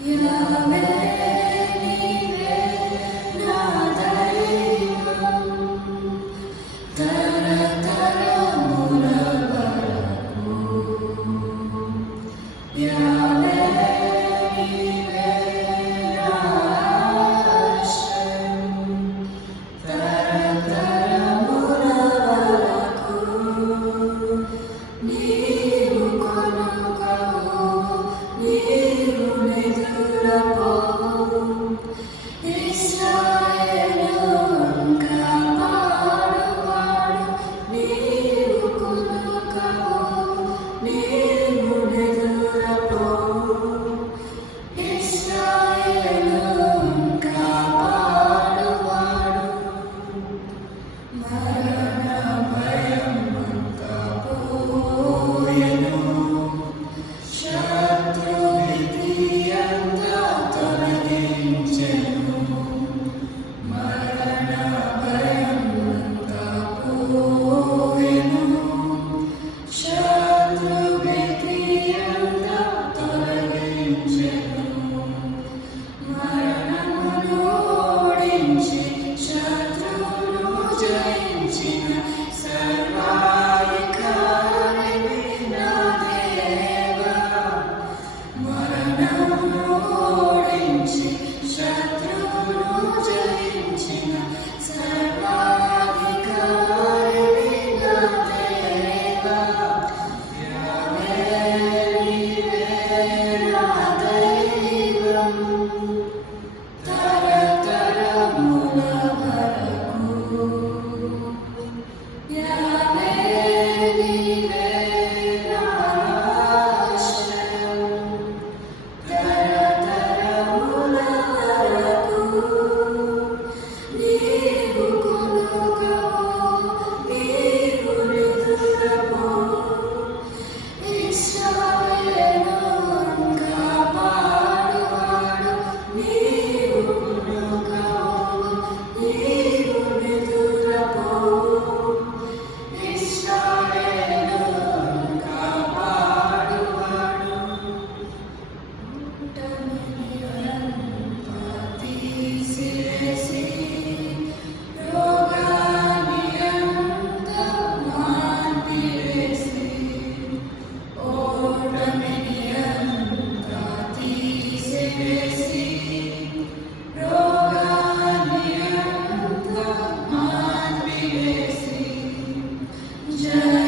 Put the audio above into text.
Yahweh, Jesus.